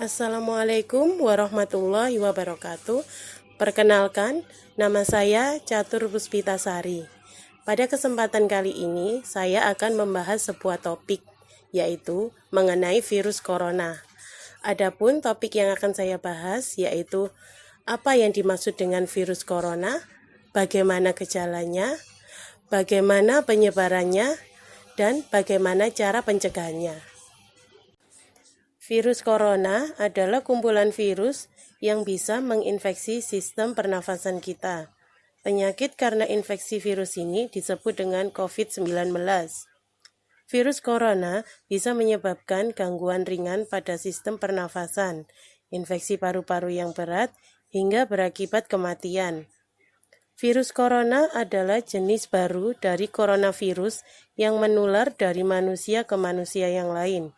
Assalamualaikum warahmatullahi wabarakatuh. Perkenalkan, nama saya Catur Puspitasari. Pada kesempatan kali ini, saya akan membahas sebuah topik, yaitu mengenai virus corona. Adapun topik yang akan saya bahas yaitu apa yang dimaksud dengan virus corona, bagaimana gejalanya, bagaimana penyebarannya, dan bagaimana cara pencegahannya. Virus corona adalah kumpulan virus yang bisa menginfeksi sistem pernafasan kita. Penyakit karena infeksi virus ini disebut dengan COVID-19. Virus corona bisa menyebabkan gangguan ringan pada sistem pernafasan, infeksi paru-paru yang berat, hingga berakibat kematian. Virus corona adalah jenis baru dari coronavirus yang menular dari manusia ke manusia yang lain.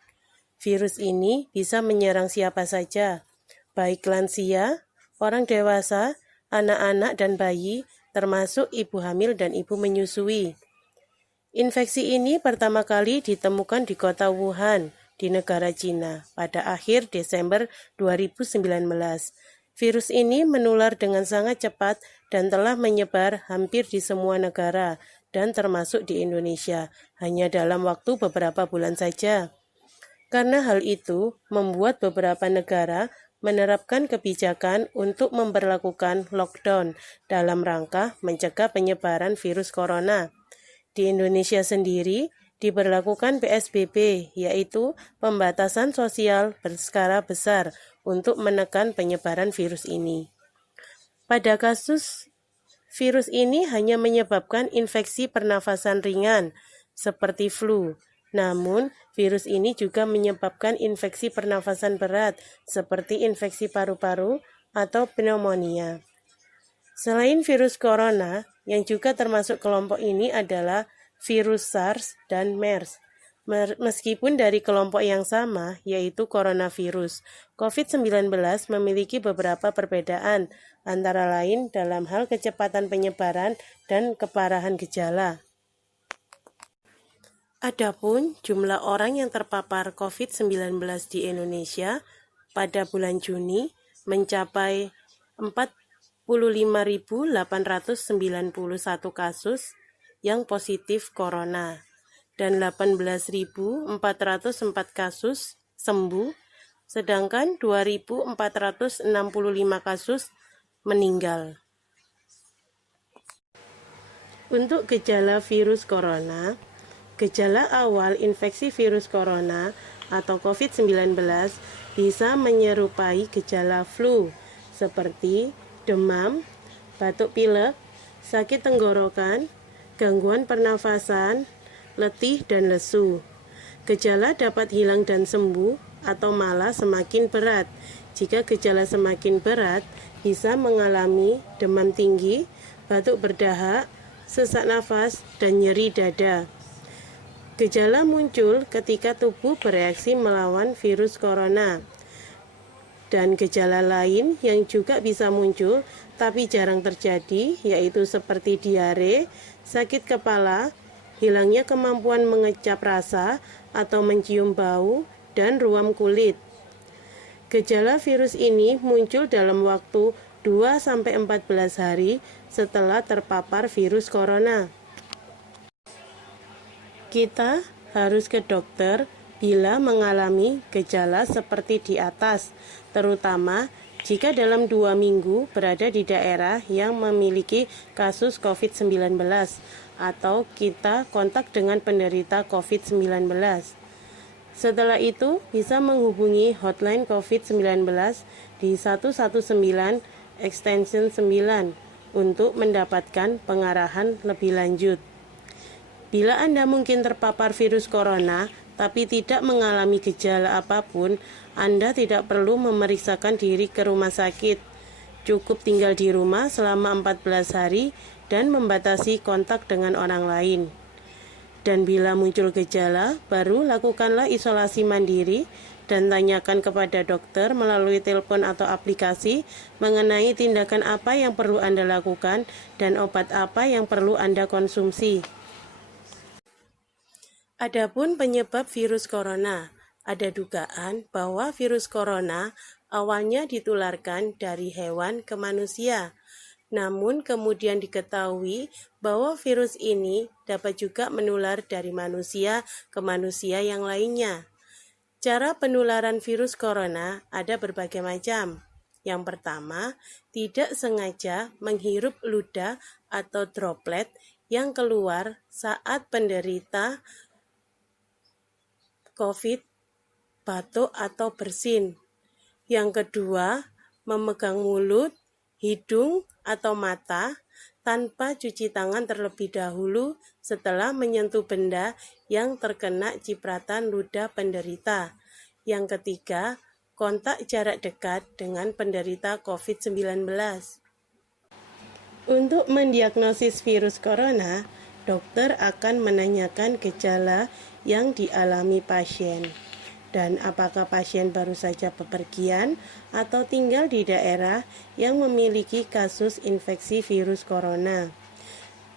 Virus ini bisa menyerang siapa saja, baik lansia, orang dewasa, anak-anak dan bayi, termasuk ibu hamil dan ibu menyusui. Infeksi ini pertama kali ditemukan di kota Wuhan, di negara Cina, pada akhir Desember 2019. Virus ini menular dengan sangat cepat dan telah menyebar hampir di semua negara, dan termasuk di Indonesia, hanya dalam waktu beberapa bulan saja. Karena hal itu, membuat beberapa negara menerapkan kebijakan untuk memberlakukan lockdown dalam rangka mencegah penyebaran virus corona. Di Indonesia sendiri, diberlakukan PSBB, yaitu pembatasan sosial berskala besar untuk menekan penyebaran virus ini. Pada kasus virus ini hanya menyebabkan infeksi pernafasan ringan, seperti flu. Namun, virus ini juga menyebabkan infeksi pernafasan berat seperti infeksi paru-paru atau pneumonia. Selain virus corona, yang juga termasuk kelompok ini adalah virus SARS dan MERS. Meskipun dari kelompok yang sama, yaitu coronavirus, COVID-19 memiliki beberapa perbedaan, antara lain dalam hal kecepatan penyebaran dan keparahan gejala. Adapun jumlah orang yang terpapar COVID-19 di Indonesia pada bulan Juni mencapai 45.891 kasus yang positif corona dan 18.404 kasus sembuh, sedangkan 2.465 kasus meninggal. Untuk gejala virus corona, gejala awal infeksi virus corona atau COVID-19 bisa menyerupai gejala flu seperti demam, batuk pilek, sakit tenggorokan, gangguan pernafasan, letih dan lesu. Gejala dapat hilang dan sembuh atau malah semakin berat. Jika gejala semakin berat, bisa mengalami demam tinggi, batuk berdahak, sesak nafas, dan nyeri dada. Gejala muncul ketika tubuh bereaksi melawan virus corona. Dan gejala lain yang juga bisa muncul tapi jarang terjadi yaitu seperti diare, sakit kepala, hilangnya kemampuan mengecap rasa atau mencium bau, dan ruam kulit. Gejala virus ini muncul dalam waktu 2-14 hari setelah terpapar virus corona. Kita harus ke dokter bila mengalami gejala seperti di atas, terutama jika dalam 2 minggu berada di daerah yang memiliki kasus COVID-19 atau kita kontak dengan penderita COVID-19. Setelah itu, bisa menghubungi hotline COVID-19 di 119 extension 9 untuk mendapatkan pengarahan lebih lanjut. Bila Anda mungkin terpapar virus corona, tapi tidak mengalami gejala apapun, Anda tidak perlu memeriksakan diri ke rumah sakit. Cukup tinggal di rumah selama 14 hari dan membatasi kontak dengan orang lain. Dan bila muncul gejala, baru lakukanlah isolasi mandiri dan tanyakan kepada dokter melalui telepon atau aplikasi mengenai tindakan apa yang perlu Anda lakukan dan obat apa yang perlu Anda konsumsi. Adapun penyebab virus corona, Ada dugaan bahwa virus corona awalnya ditularkan dari hewan ke manusia. Namun kemudian diketahui bahwa virus ini dapat juga menular dari manusia ke manusia yang lainnya. Cara penularan virus corona ada berbagai macam. Yang pertama, tidak sengaja menghirup ludah atau droplet yang keluar saat penderita COVID, batuk atau bersin. Yang kedua, memegang mulut, hidung, atau mata tanpa cuci tangan terlebih dahulu setelah menyentuh benda yang terkena cipratan ludah penderita. Yang ketiga, kontak jarak dekat dengan penderita COVID-19. Untuk mendiagnosis virus corona, dokter akan menanyakan gejala yang dialami pasien dan apakah pasien baru saja bepergian atau tinggal di daerah yang memiliki kasus infeksi virus corona.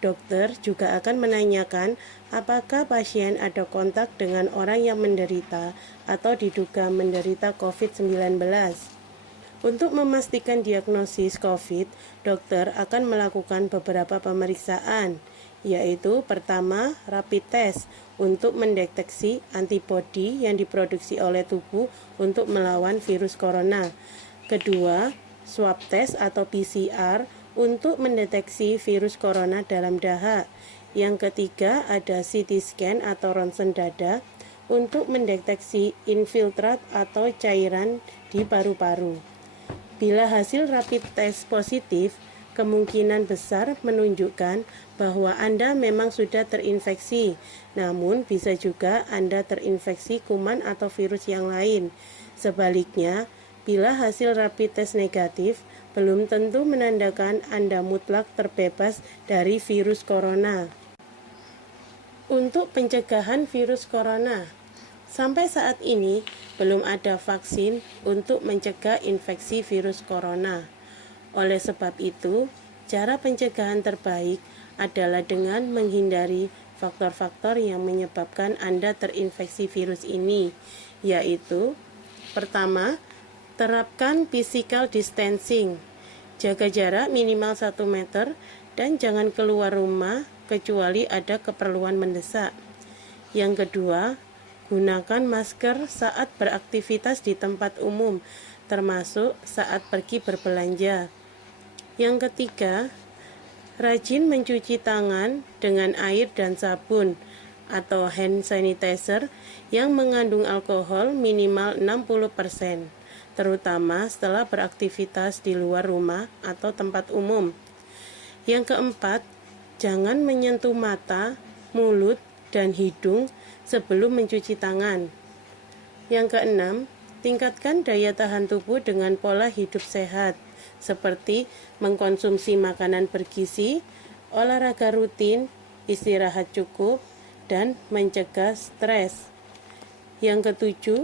Dokter juga akan menanyakan apakah pasien ada kontak dengan orang yang menderita atau diduga menderita COVID-19. Untuk memastikan diagnosis COVID, dokter akan melakukan beberapa pemeriksaan, yaitu pertama, rapid test untuk mendeteksi antibodi yang diproduksi oleh tubuh untuk melawan virus corona. Kedua, swab test atau PCR untuk mendeteksi virus corona dalam dahak. Yang ketiga, ada CT scan atau ronsen dada untuk mendeteksi infiltrat atau cairan di paru-paru. Bila hasil rapid test positif, kemungkinan besar menunjukkan bahwa Anda memang sudah terinfeksi, namun bisa juga Anda terinfeksi kuman atau virus yang lain. Sebaliknya, bila hasil rapid test negatif, belum tentu menandakan Anda mutlak terbebas dari virus corona. Untuk pencegahan virus corona, sampai saat ini belum ada vaksin untuk mencegah infeksi virus corona. Oleh sebab itu, cara pencegahan terbaik adalah dengan menghindari faktor-faktor yang menyebabkan Anda terinfeksi virus ini, yaitu pertama, terapkan physical distancing. Jaga jarak minimal 1 meter dan jangan keluar rumah kecuali ada keperluan mendesak. Yang kedua, gunakan masker saat beraktivitas di tempat umum, termasuk saat pergi berbelanja. Yang ketiga, rajin mencuci tangan dengan air dan sabun atau hand sanitizer yang mengandung alkohol minimal 60%. Terutama setelah beraktivitas di luar rumah atau tempat umum. Yang keempat, jangan menyentuh mata, mulut, dan hidung sebelum mencuci tangan. Yang keenam, tingkatkan daya tahan tubuh dengan pola hidup sehat, seperti mengkonsumsi makanan bergizi, olahraga rutin, istirahat cukup, dan mencegah stres. Yang ketujuh,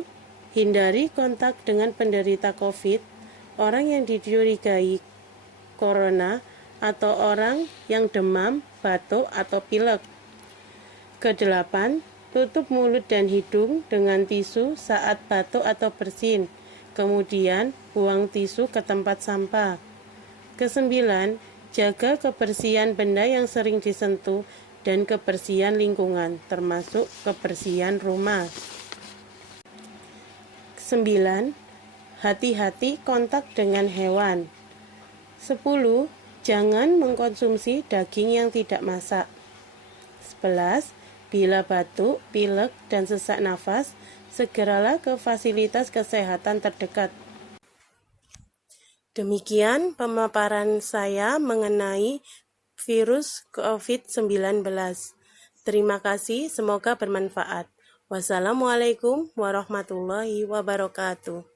hindari kontak dengan penderita COVID, orang yang dicurigai corona, atau orang yang demam, batuk, atau pilek. Kedelapan, tutup mulut dan hidung dengan tisu saat batuk atau bersin. Kemudian, buang tisu ke tempat sampah. Kesembilan, jaga kebersihan benda yang sering disentuh dan kebersihan lingkungan, termasuk kebersihan rumah. 9. Hati-hati kontak dengan hewan. 10. Jangan mengkonsumsi daging yang tidak masak. 11. Bila batuk, pilek, dan sesak nafas, segeralah ke fasilitas kesehatan terdekat. Demikian pemaparan saya mengenai virus COVID-19. Terima kasih, semoga bermanfaat. Wassalamualaikum warahmatullahi wabarakatuh.